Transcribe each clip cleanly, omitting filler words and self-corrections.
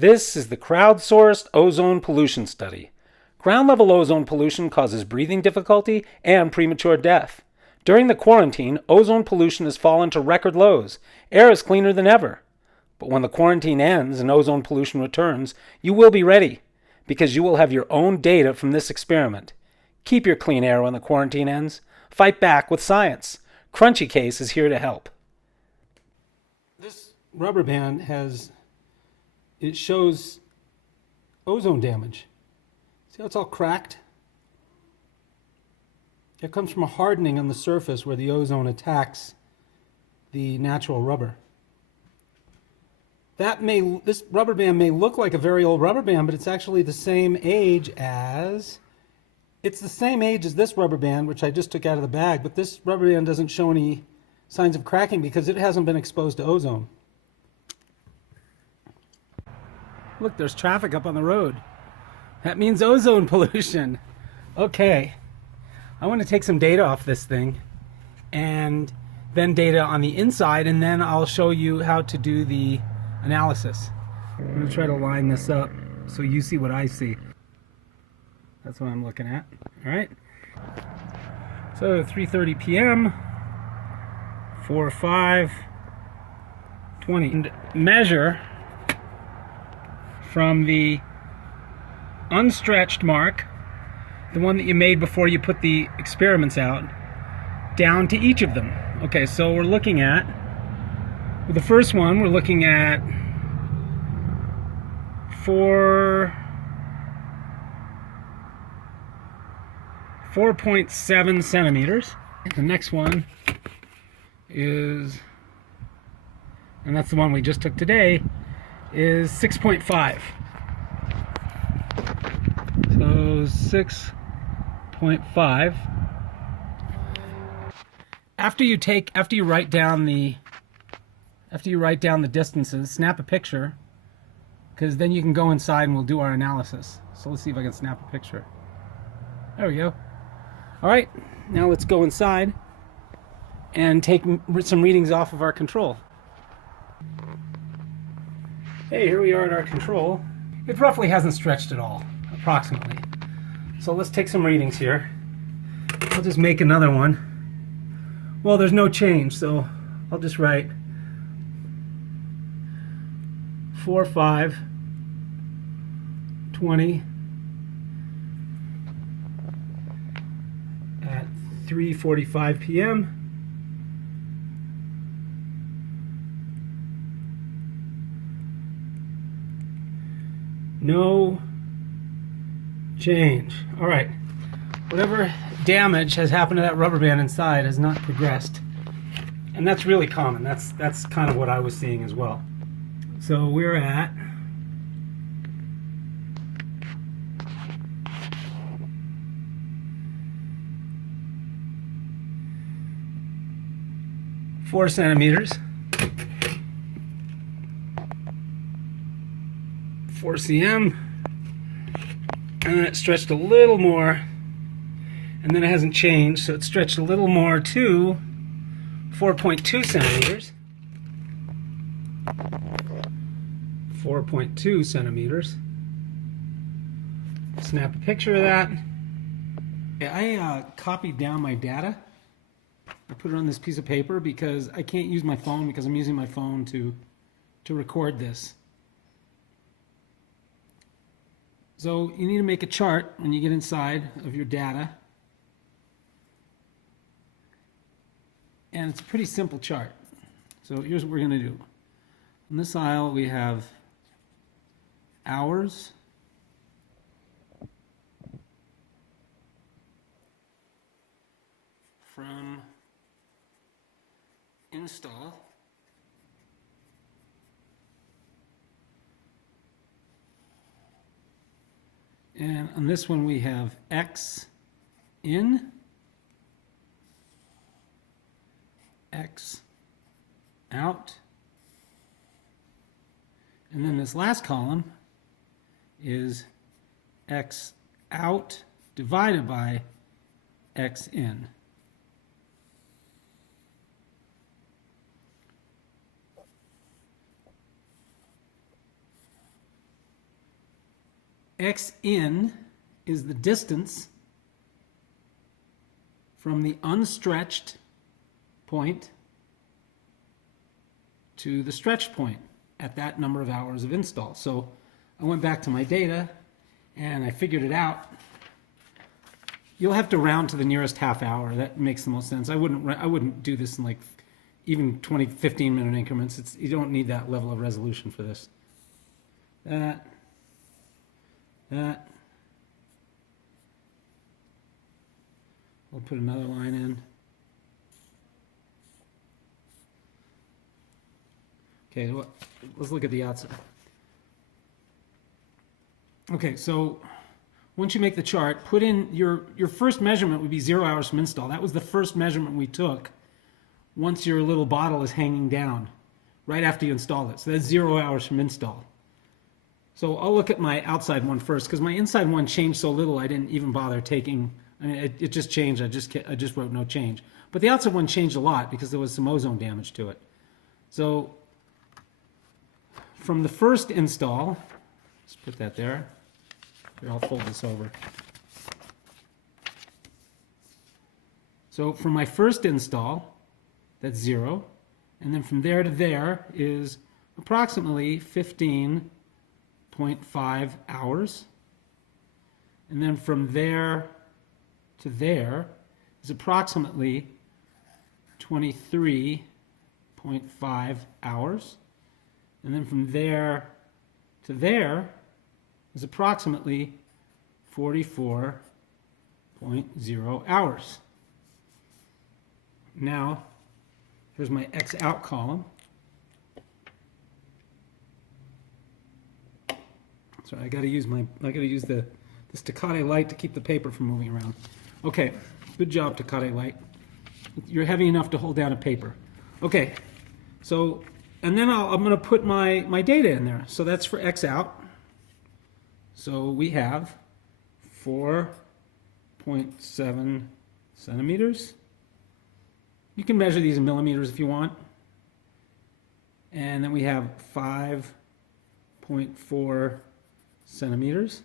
This is the Crowdsourced Ozone Pollution Study. Ground-level ozone pollution causes breathing difficulty and premature death. During the quarantine, ozone pollution has fallen to record lows. Air is cleaner than ever. But when the quarantine ends and ozone pollution returns, you will be ready, because you will have your own data from this experiment. Keep your clean air when the quarantine ends. Fight back with science. Crunchy Case is here to help. This rubber band it shows ozone damage. See how it's all cracked? It comes from a hardening on the surface where the ozone attacks the natural rubber. This rubber band may look like a very old rubber band, but it's actually the same age as this rubber band, which I just took out of the bag, but this rubber band doesn't show any signs of cracking because it hasn't been exposed to ozone. Look, there's traffic up on the road. That means ozone pollution. Okay, I want to take some data off this thing and then data on the inside, and then I'll show you how to do the analysis. I'm going to try to line this up so you see what I see. That's what I'm looking at. All right. So 3:30 p.m. 4/5/20. And measure from the unstretched mark, the one that you made before you put the experiments out, down to each of them. Okay, so we're looking at, with the first one, we're looking at 4.7 centimeters. The next one is, and that's the one we just took today, is 6.5. So 6.5. After you write down the distances, snap a picture, because then you can go inside and we'll do our analysis. So let's see if I can snap a picture. There we go. All right, now let's go inside and take some readings off of our control. Hey, here we are at our control. It roughly hasn't stretched at all, approximately. So let's take some readings here. I'll just make another one. Well, there's no change, so I'll just write 4/5/20 at 3:45 p.m. No change. All right. Whatever damage has happened to that rubber band inside has not progressed. And that's really common. That's kind of what I was seeing as well. So we're at four centimeters. 4 cm, and then it stretched a little more, and then it hasn't changed, so it stretched a little more to 4.2 centimeters. 4.2 centimeters. Snap a picture of that. I copied down my data. I put it on this piece of paper because I can't use my phone because I'm using my phone to record this. So you need to make a chart when you get inside of your data. And it's a pretty simple chart. So here's what we're going to do. On this aisle we have hours, from install, and on this one we have X in, X out, and then this last column is X out divided by X in. X in is the distance from the unstretched point to the stretched point at that number of hours of install. So I went back to my data and I figured it out. You'll have to round to the nearest half hour. That makes the most sense. I wouldn't do this in like even 20, 15-minute increments. You don't need that level of resolution for this. That. I'll put another line in. Okay, let's look at the outside. Okay, so once you make the chart, put in your first measurement would be 0 hours from install. That was the first measurement we took once your little bottle is hanging down, right after you install it. So that's 0 hours from install. So I'll look at my outside one first, because my inside one changed so little I didn't even bother taking, I mean, it just changed. I just wrote no change. But the outside one changed a lot because there was some ozone damage to it. So from the first install, let's put that there. Here, I'll fold this over. So from my first install, that's 0. And then from there to there is approximately 15.5 hours. And then from there to there is approximately 23.5 hours. And then from there to there is approximately 44.0 hours. Now, here's my X out column. Sorry, I got to use the Tecate light to keep the paper from moving around. Okay, good job, Tecate light. You're heavy enough to hold down a paper. Okay, so, and then I'm going to put my data in there. So that's for X out. So we have 4.7 centimeters. You can measure these in millimeters if you want. And then we have 5.4 centimeters.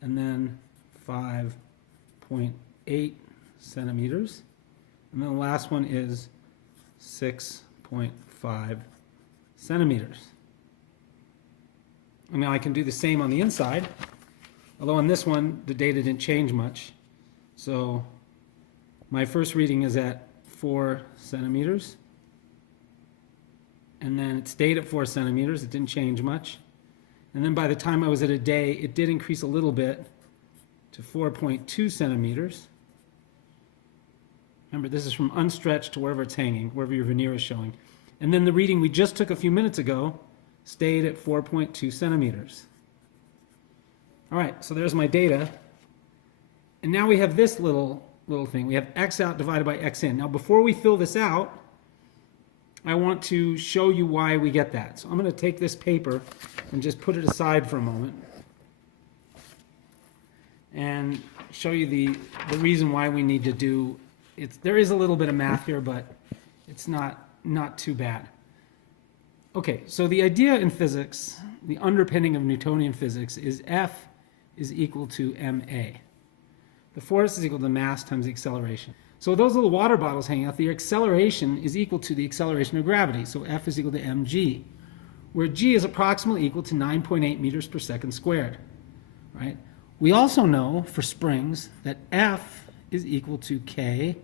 And then 5.8 centimeters. And then the last one is 6.5 centimeters. And now I can do the same on the inside, although on this one the data didn't change much. So my first reading is at 4 centimeters, and then it stayed at 4 centimeters. It didn't change much. And then by the time I was at a day, it did increase a little bit to 4.2 centimeters. Remember, this is from unstretched to wherever it's hanging, wherever your veneer is showing. And then the reading we just took a few minutes ago stayed at 4.2 centimeters. All right, so there's my data. And now we have this little thing. We have X out divided by X in. Now, before we fill this out, I want to show you why we get that. So I'm going to take this paper and just put it aside for a moment and show you the reason why we need to do it. There is a little bit of math here, but it's not too bad. Okay, so the idea in physics, the underpinning of Newtonian physics, is F is equal to ma. The force is equal to the mass times the acceleration. So those little water bottles hanging out, the acceleration is equal to the acceleration of gravity. So F is equal to mg, where g is approximately equal to 9.8 meters per second squared. Right? We also know for springs that F is equal to kx,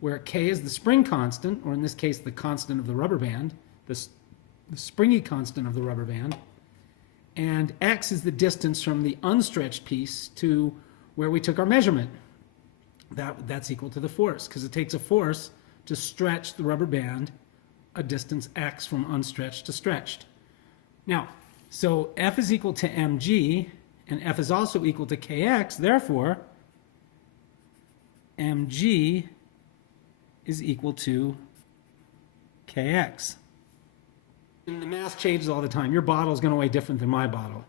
where k is the spring constant, or in this case the constant of the rubber band, the springy constant of the rubber band, and x is the distance from the unstretched piece to where we took our measurement. That's equal to the force, because it takes a force to stretch the rubber band a distance x from unstretched to stretched. Now, so F is equal to mg, and F is also equal to kx, therefore mg is equal to kx. And the mass changes all the time. Your bottle is going to weigh different than my bottle.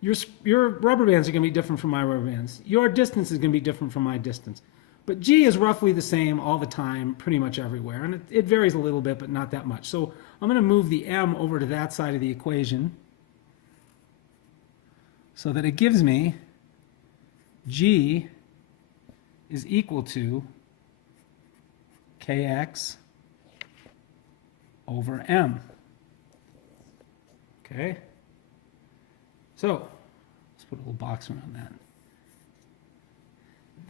Your rubber bands are going to be different from my rubber bands. Your distance is going to be different from my distance. But g is roughly the same all the time, pretty much everywhere. And it varies a little bit, but not that much. So I'm going to move the m over to that side of the equation. so that it gives me G is equal to Kx over M. Okay? So, let's put a little box around that.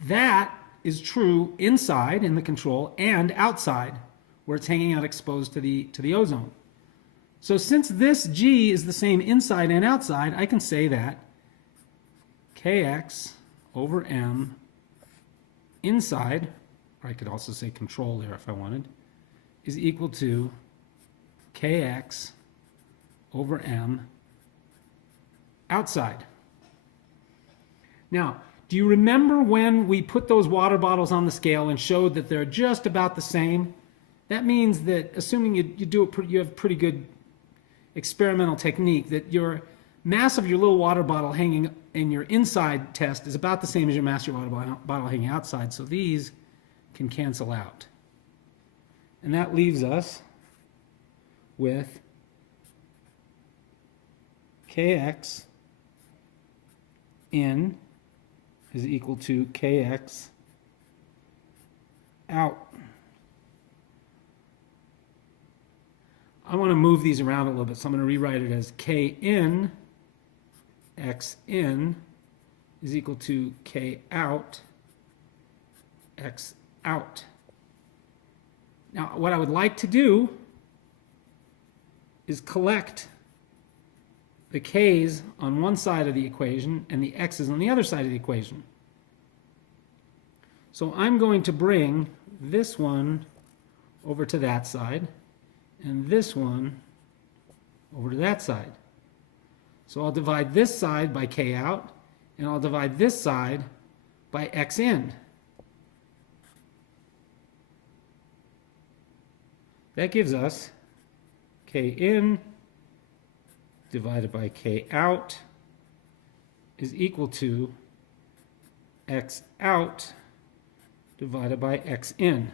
That is true inside in the control and outside where it's hanging out exposed to the ozone. So since this G is the same inside and outside, I can say that Kx over M inside, or I could also say control there if I wanted, is equal to Kx over M outside. Now, do you remember when we put those water bottles on the scale and showed that they're just about the same? That means that, assuming you have pretty good experimental technique, that your mass of your little water bottle hanging in your inside test is about the same as your mass of your water bottle hanging outside. So these can cancel out. And that leaves us with Kx in is equal to Kx out. I want to move these around a little bit, so I'm going to rewrite it as K in, X in is equal to K out, X out. Now, what I would like to do is collect the K's on one side of the equation and the X's on the other side of the equation. So I'm going to bring this one over to that side and this one over to that side. So I'll divide this side by K out and I'll divide this side by X in. That gives us K in divided by K out is equal to X out divided by X in.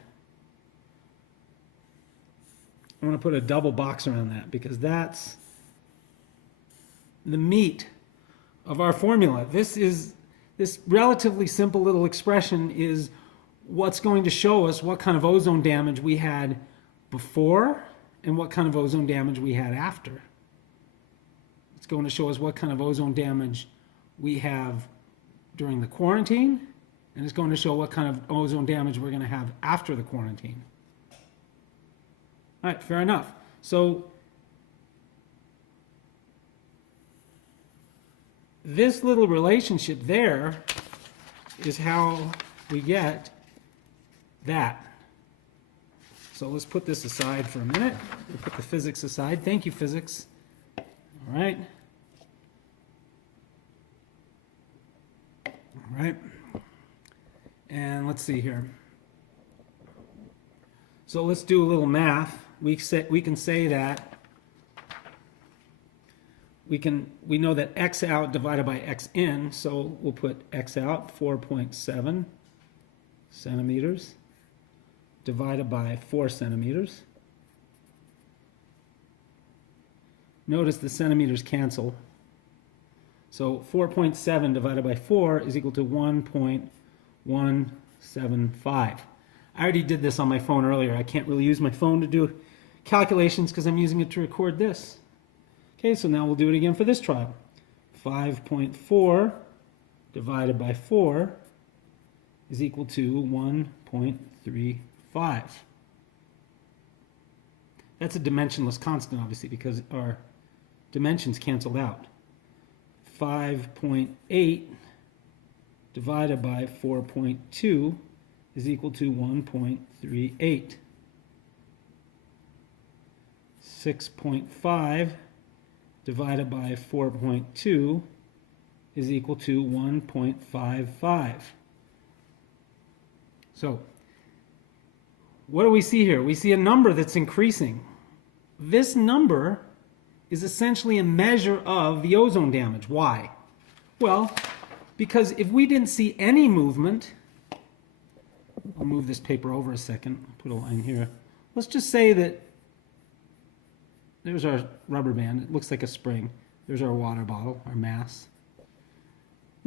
I'm going to put a double box around that because that's the meat of our formula. This relatively simple little expression is what's going to show us what kind of ozone damage we had before and what kind of ozone damage we had after. It's going to show us what kind of ozone damage we have during the quarantine, and it's going to show what kind of ozone damage we're going to have after the quarantine. All right, fair enough. So this little relationship there is how we get that. So let's put this aside for a minute. We'll put the physics aside. Thank you, physics. All right. All right. And let's see here. So let's do a little math. We can say that we know that X out divided by X in, so we'll put X out 4.7 centimeters divided by 4 centimeters. Notice the centimeters cancel. So 4.7 divided by 4 is equal to 1.175. I already did this on my phone earlier. I can't really use my phone to do calculations because I'm using it to record this. Okay, so now we'll do it again for this trial. 5.4 divided by 4 is equal to 1.35. That's a dimensionless constant, obviously, because our dimensions canceled out. 5.8 divided by 4.2 is equal to 1.38. 6.5 divided by 4.2 is equal to 1.55. So, what do we see here? We see a number that's increasing. This number is essentially a measure of the ozone damage. Why? Well, because if we didn't see any movement, I'll move this paper over a second, put a line here. Let's just say that there's our rubber band. It looks like a spring. There's our water bottle, our mass.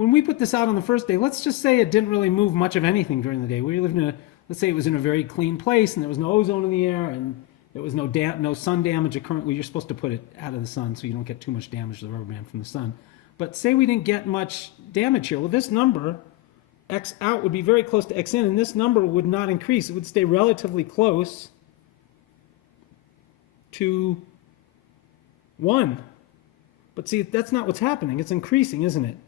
when we put this out on the first day, let's just say it didn't really move much of anything during the day. We lived in a, let's say it was in a very clean place and there was no ozone in the air and there was no sun damage occurring. Well, you're supposed to put it out of the sun so you don't get too much damage to the rubber band from the sun. But say we didn't get much damage here. Well, this number, X out, would be very close to X in, and this number would not increase. It would stay relatively close to 1. But see, that's not what's happening. It's increasing, isn't it?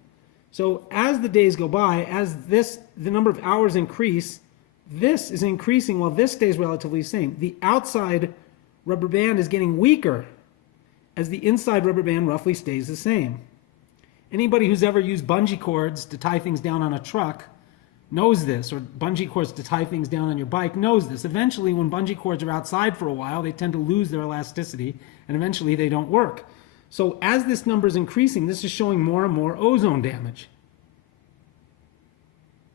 So as the days go by, as the number of hours increase, this is increasing while this stays relatively the same. The outside rubber band is getting weaker as the inside rubber band roughly stays the same. Anybody who's ever used bungee cords to tie things down on a truck knows this, or bungee cords to tie things down on your bike knows this. Eventually, when bungee cords are outside for a while, they tend to lose their elasticity, and eventually they don't work. So as this number is increasing, this is showing more and more ozone damage.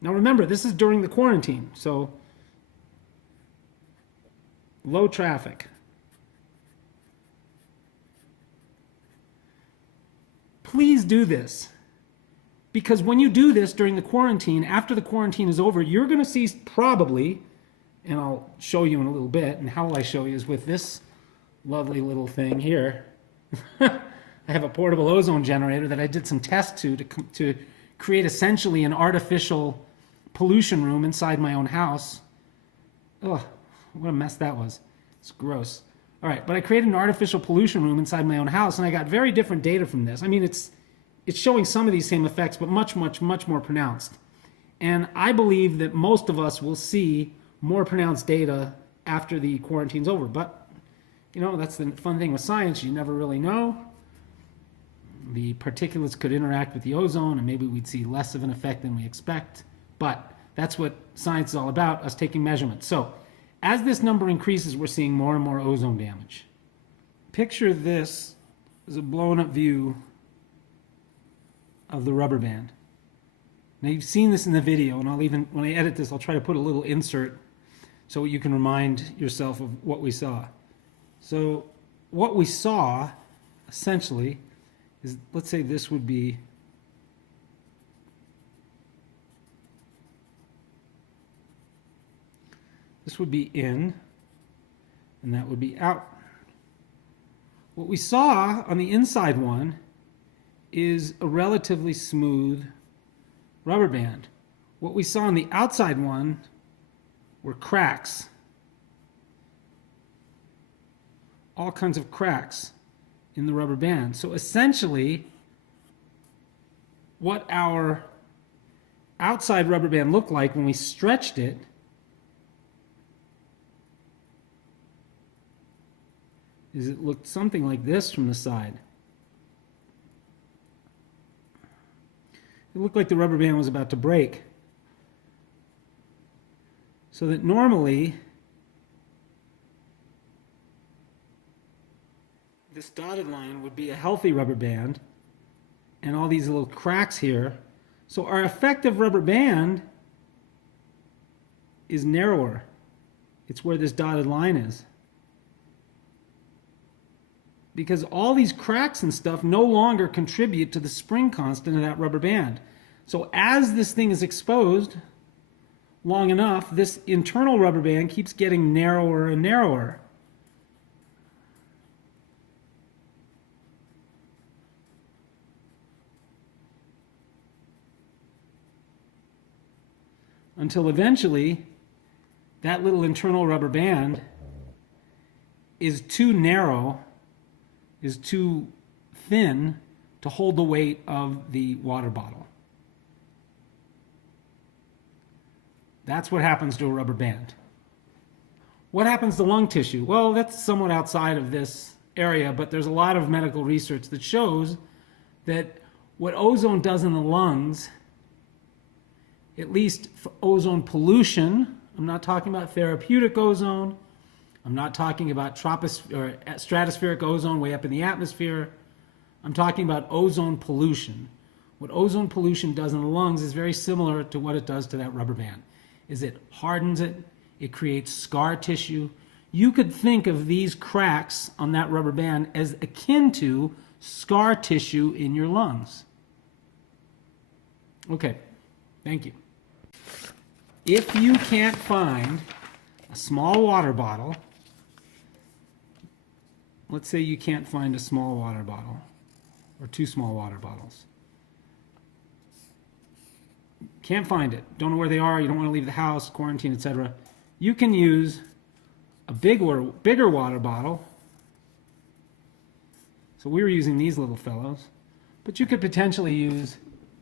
Now remember, this is during the quarantine, so low traffic. Please do this, because when you do this during the quarantine, after the quarantine is over, you're going to see probably, and I'll show you in a little bit, and how will I show you is with this lovely little thing here. I have a portable ozone generator that I did some tests to create essentially an artificial pollution room inside my own house. Oh, what a mess that was. It's gross. All right, but I created an artificial pollution room inside my own house, and I got very different data from this. I mean, it's showing some of these same effects, but much, much, much more pronounced. And I believe that most of us will see more pronounced data after the quarantine's over. But, you know, that's the fun thing with science. You never really know. The particulates could interact with the ozone, and maybe we'd see less of an effect than we expect. But that's what science is all about, us taking measurements. So as this number increases, we're seeing more and more ozone damage. Picture this as a blown up view of the rubber band. Now you've seen this in the video, and I'll even, when I edit this, I'll try to put a little insert so you can remind yourself of what we saw. So what we saw, essentially, is, let's say this would be in, and that would be out. What we saw on the inside one is a relatively smooth rubber band. What we saw on the outside one were cracks. All kinds of cracks in the rubber band. So essentially, what our outside rubber band looked like when we stretched it is it looked something like this from the side. It looked like the rubber band was about to break. So that normally this dotted line would be a healthy rubber band and all these little cracks here. So our effective rubber band is narrower. It's where this dotted line is. Because all these cracks and stuff no longer contribute to the spring constant of that rubber band. So as this thing is exposed long enough, this internal rubber band keeps getting narrower and narrower. Until eventually, that little internal rubber band is too narrow, is too thin to hold the weight of the water bottle. That's what happens to a rubber band. What happens to lung tissue? Well, that's somewhat outside of this area, but there's a lot of medical research that shows that what ozone does in the lungs, at least for ozone pollution, I'm not talking about therapeutic ozone, I'm not talking about stratospheric ozone way up in the atmosphere. I'm talking about ozone pollution. What ozone pollution does in the lungs is very similar to what it does to that rubber band. Is it hardens it, it creates scar tissue. You could think of these cracks on that rubber band as akin to scar tissue in your lungs. Okay, thank you. If you can't find a small water bottle, let's say you can't find a small water bottle or 2 small water bottles. Can't find it. Don't know where they are. You don't want to leave the house, quarantine, etc. You can use a bigger water bottle. So we were using these little fellows, but you could potentially use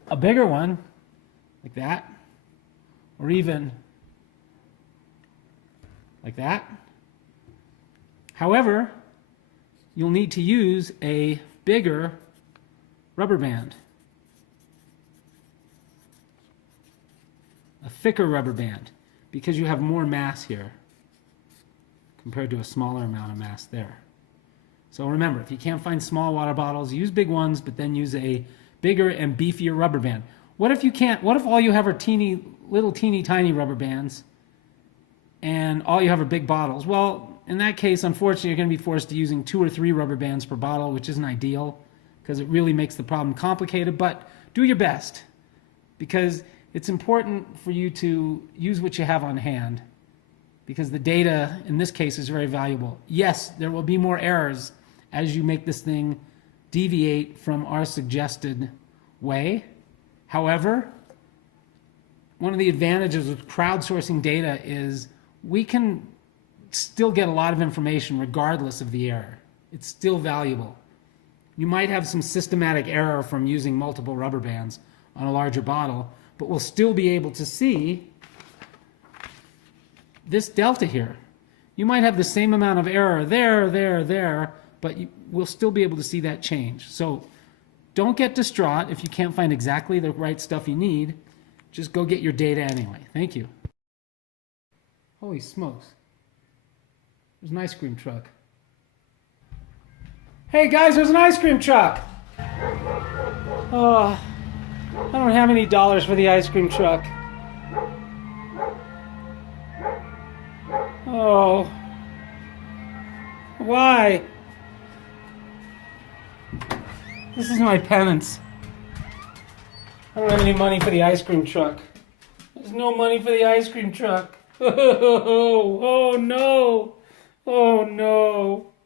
a bigger one like that, or even like that. However, you'll need to use a bigger rubber band, a thicker rubber band, because you have more mass here compared to a smaller amount of mass there. So remember, if you can't find small water bottles, use big ones, but then use a bigger and beefier rubber band. What if you can't? What if all you have are little teeny tiny rubber bands and all you have are big bottles? Well, in that case, unfortunately, you're going to be forced to using 2 or 3 rubber bands per bottle, which isn't ideal because it really makes the problem complicated, but do your best because it's important for you to use what you have on hand because the data in this case is very valuable. Yes, there will be more errors as you make this thing deviate from our suggested way. However, one of the advantages of crowdsourcing data is we can still get a lot of information regardless of the error. It's still valuable. You might have some systematic error from using multiple rubber bands on a larger bottle, but we'll still be able to see this delta here. You might have the same amount of error there, but we'll still be able to see that change. So don't get distraught if you can't find exactly the right stuff you need. Just go get your data anyway. Thank you. Holy smokes. There's an ice cream truck. Hey guys, there's an ice cream truck. Oh, I don't have any dollars for the ice cream truck. Oh, why? This is my penance. I don't have any money for the ice cream truck. There's no money for the ice cream truck. Oh no. Oh no.